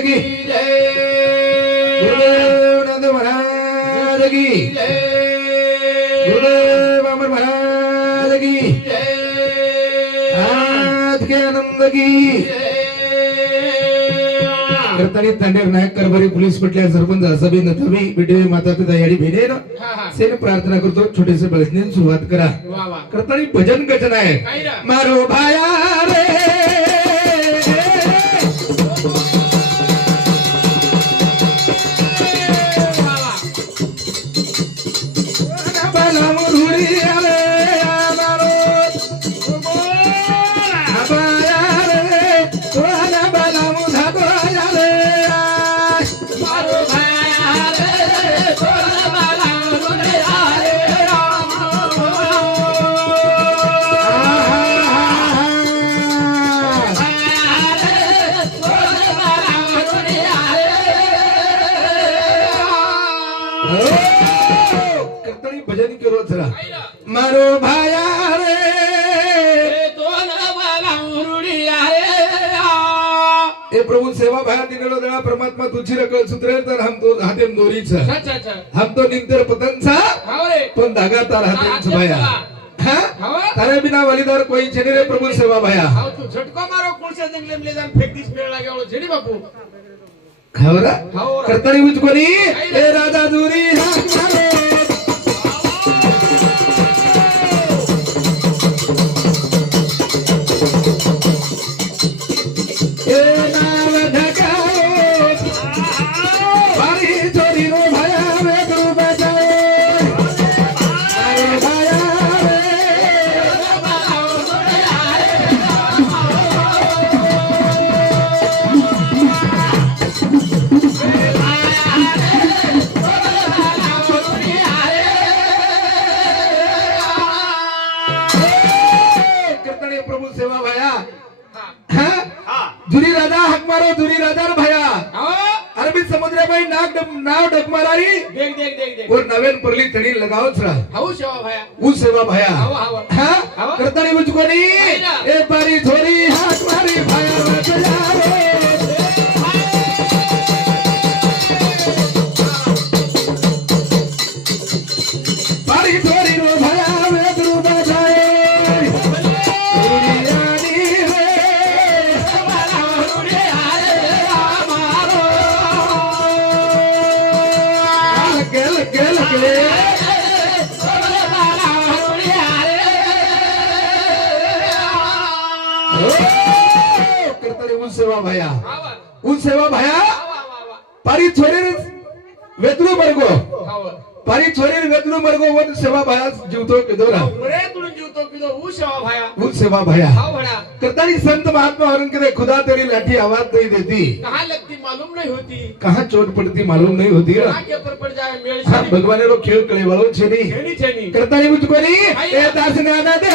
की गुरुदेव नंद महाराज की गुरुदेव अमर महाराज की हात के आनंद की करताना तांडेर नायक कारभारी पोलीस पटल्या सरपंच सभी नथवी माता पिता याडी भेटेन सेन प्रार्थना करतो छोटेसे भजने सुरुवात करा करताना भजन गजन आहे मारो भाया रे मारो भाया रे। प्रभू सेवा भाया दळा परमात्मा तुझी रकल सुत्रे तर हम तो हातेम दोरीचा। हम तो निंतर पतंचा पण धागा तार हातेम भाया। हा? तारे बिना वलीदार कोई छेनी रे प्रभू सेवा भाया। झटको मारो कुळशा जंगले मले जाण फेक दिस मेळ झेडी बापू. खवरा. करतानी मुझ कोणी ए राजा जुरी हा ए जुरी राजा हक मारो जुरी राजा भाया अरबी समुद्राबाई नाग डब- नाव डगमाराई देख देख देख देख. और नवेन परली तणी लगावच राह. हाऊ शेवा भाया. ऊ सेवा भाया. हा. करतानी मुझकोनी ना. ए पारी थोरी हाक मारी भाया ऊ सेवा भाया? ऊ सेवा भाया पारी छोरी वेदरू मरगो। पारी छोरी वेदरू मरगो वन सेवा भाया जीवतो किदोरा बरे तुडून जीवतो पिदो ऊ शेवा भाया. ऊ सेवा भाया. करतानी संत महात्मा औरंग करे खुदा तेरी लाठी आवाज नहीं देती। कहाँ लगती मालूम नहीं होती। कहाँ चोट पड़ती मालूम नहीं होती है हाँ भगवान रो खेल करे वालों छेनी। करतानी मुझको नहीं दास आना दे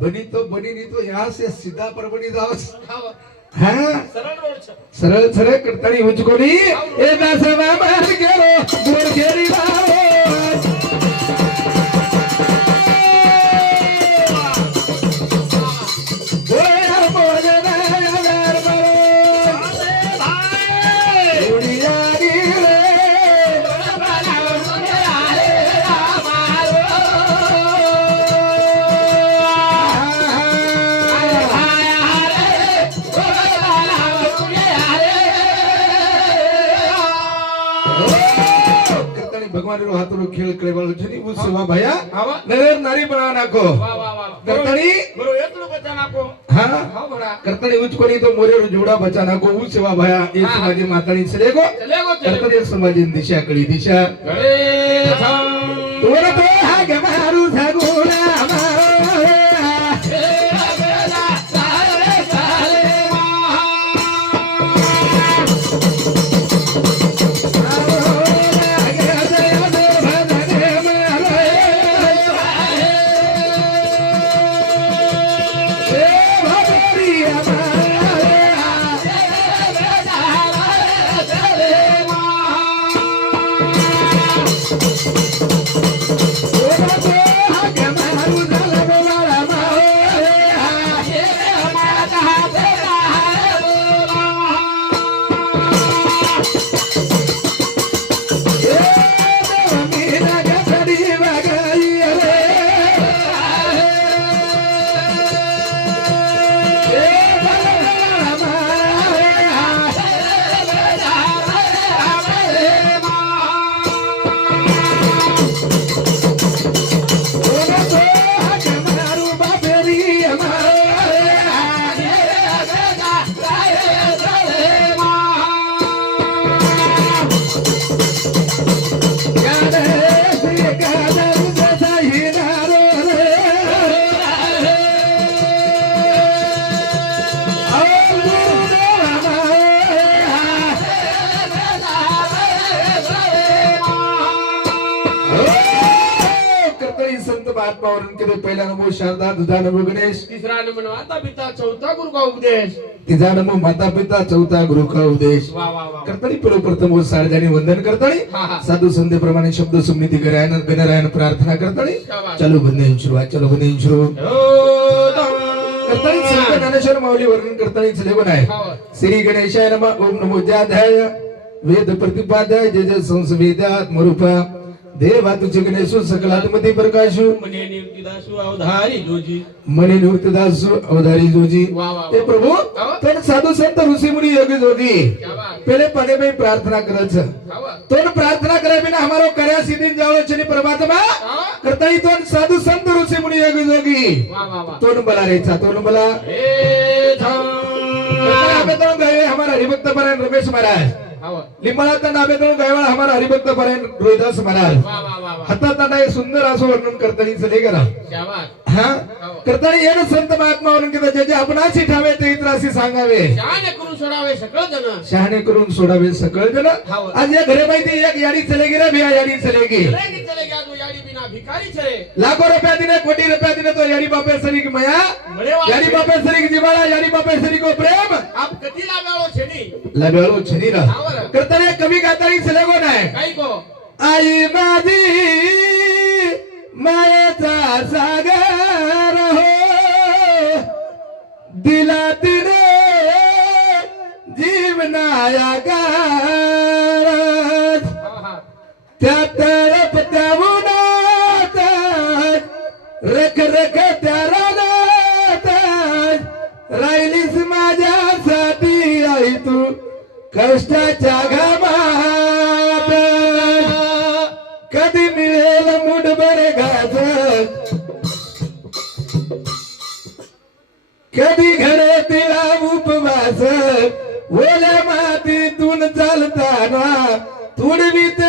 बनी तो बनी नहीं तो यहाँ से सीधा पर बनी जाओ हाँ रोड छ सरळ सरळ करतानी उचकोनी ए दास मार गेलो. दूर गेली बाबो. મારેલો હાથનો ખેલ કરેવાળો છે ની હું સેવા ભયા નરેર નારી બના નાખો. કરતણી? એટલું બચા નાખો. હા? કરતણી ઉચ કરી તો મોરેર જોડા બચા સેવા ભયા એ માતાની સલેગો કરતણી દિશા કરી દિશા. पहिला नमो शारदा दुधा नमो गणेश. तिसरा नंबर माता पिता चौथा गुरु का उपदेश? तिजा नमो माता पिता चौथा गुरु का उपदेश. वा वा वा करतानी प्रथम सार्वजनिक वंदन करतानी. साधू संत प्रमाणे शब्द सुमनिती करायन गणरायन प्रार्थना करतानी. चलो बंदे सुरुवात चलो बंदे सुरू करतानी दा- ज्ञानेश्वर माऊली वर्णन करतानी लेवन आहे. हो. श्री गणेशाय नमः ओम नमो जाध्याय वेद प्रतिपाद्याय जय जय संसवेदात्मरूपा. देवा तुझे गणेशो सकलात्मती प्रकाशु म्हणे निवृत्तीदासु अवधारी जोजी मने निवृत्तदास अवधारी जोजी वा, वा, वा. हे प्रभु हो. तर साधू संत ऋषी मुनी योगी जोगी क्या बात पहले पाने में प्रार्थना करत छ खावा तोन प्रार्थना करे बिना हमारो कर्या सिद्धि जावो छनी परमात्मा हा? करताई तोन साधू संत ऋषी मुनी योगी जोगी वा वा वा तोन बला रेचा तोन बला हे धाम. आबेदन गए हमारा हरिभक्त परायण रोहिदास महाराज वा वा वा वा. हातात आता एक सुंदर असं वर्णन करतानी चले करा. हा? करताना येणं संत महात्मा म्हणून की जे जे आपणाची ठावे ते इतर असे सांगावे. शहाणे करून सोडावे सकळ जण. शहाणे करून सोडावे सकळ जण. आज या घरे माहिती एक याडी चले गे रे भिया याडी चले गे की लाखो रुपया दिने कोटी रुपया दिने तो याडी बापे सरी की मया। याडी बापे सरी की जिवाळा याडी बापे सरी को प्रेम। आप कधी लागाळो छेनी लब्याळो छनीरा हावर. करताना कवी गाताळी चले गो नाही कष्टाच्या घामात कधी मिळेल मुठभर गाज? कधी घरे तिला उपवास? ओल्या मातीतून चालताना तुडवीत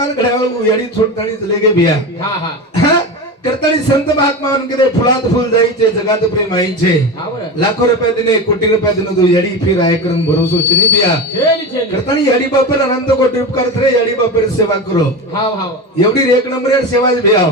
शिल्पकार घड्याळ याडी छोडतानी चले गे बिया हा हा हा? करतानी संत महात्मा फुलात फुल जायचे जगात प्रेम आईचे. लाखो रुपया दिने कोटी रुपया दिने तो याडी फिर आय करून भरोसो चिनी बिया करतानी याडी बापर अनंत कोटी उपकार रे याडी बापर सेवा करो एवढी एक नंबर सेवा बिया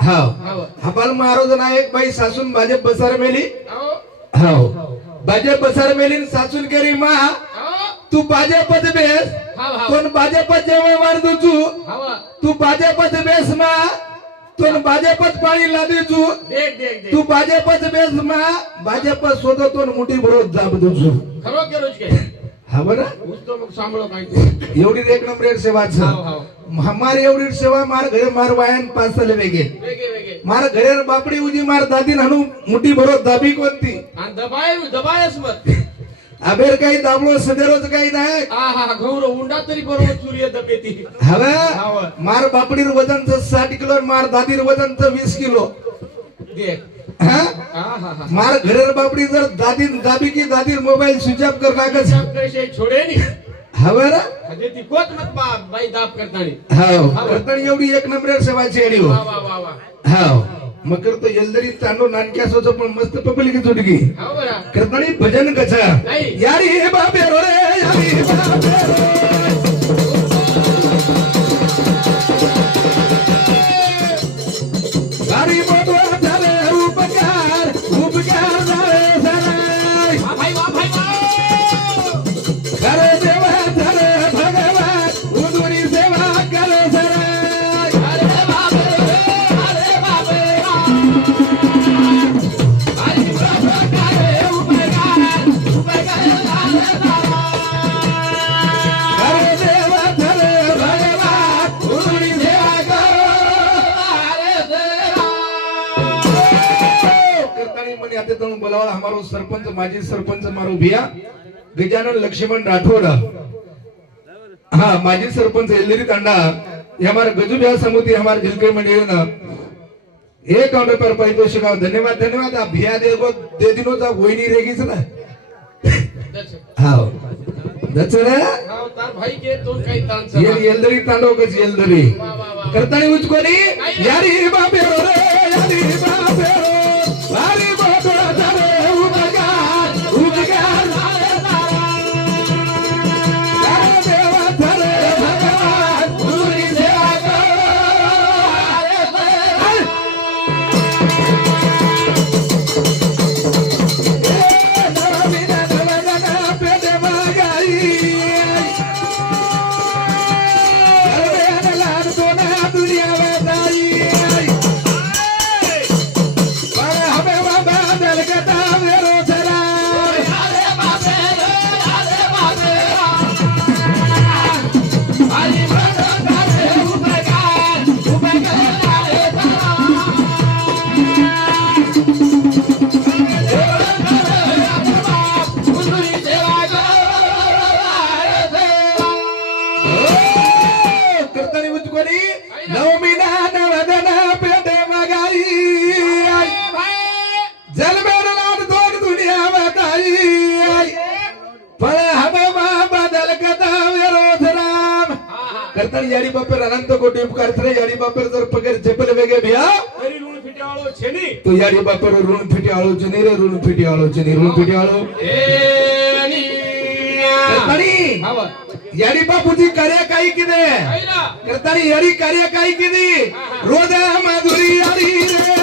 हाव हपाल महाराज नायक बाई सासून भाजप बसार मेली हाव हाव भाजप बसार मेली सासून केली मा तू भाजपत बेस कोण भाजपत जेवण मारतो तू तू भाजपत बेस मा तू भाजपत पाणी लादीचू? देख देख देख. तू भाजपत बेस मा भाजप शोधतो मुठी बरोबर रोज के हा बरं? मग एवढी एक नंबर हाव हमार एवढी सेवा मार घरे मार वायन पाच साले वेगे मार घरे बापडी उजी मार दादी हाणू मुठी बरोबर दाबी कोणती? दबाय दबायच मत. अबेर काही दाबलो सदेरोच काही नाही हा हा गौर उंडा तरी बरोबर चुरी दपेती हवे? हाव. मार बापडीर वजनचं साठ किलो मार दादीर वजनचं वीस किलो. देख हा? हा हा हा. मार घरेर बापडी जर दादी दाबी की दादीर मोबाईल स्विच ऑफ कर लागत छोडे हवे ना ती कोत मत बाई दाब करतानी. हाव. करताना एवढी एक नंबर सेवाची अडी हो हाव. मग करतो एलदरी तांडू नानक्या सोचं पण मस्त पपली की चुटकी करताना भजन कसा नाही. यारी हे हे बाबे रो. माजी सरपंच मारो भिया गजानन लक्ष्मण राठोड. हाँ माजी सरपंच एलरी तांडा ये हमारा गजू ब्याह समिति हमारे झिलके मंडल ना एक काउंटर पर पारितोषिक. धन्यवाद धन्यवाद. आप भिया दे गो दे दिनो ता कोई नहीं रहेगी ना. हाँ. दचरा हाव तार भाई के तो काही तान ये एलदरी तांडव कशी एलदरी वा वा वा. करताळी उचकोनी? यारी बाबेरो रे यारी बाबेरो वारी करतानी उचकोनी नवमीना नवदना पेटे मागाई जलमेर लाड दोन दुनिया बताई फळ हवे बाबा दलगता विरोध राम करतानी याडी बापेर अनंत कोटी उपकार करे याडी बापेर जर पगार चेपल वेगे भिया तरी लूण फिट्यावाळो छेनी तो याडी बापेर ऋण फिटी आळो चनी रे ऋण फिटी आळो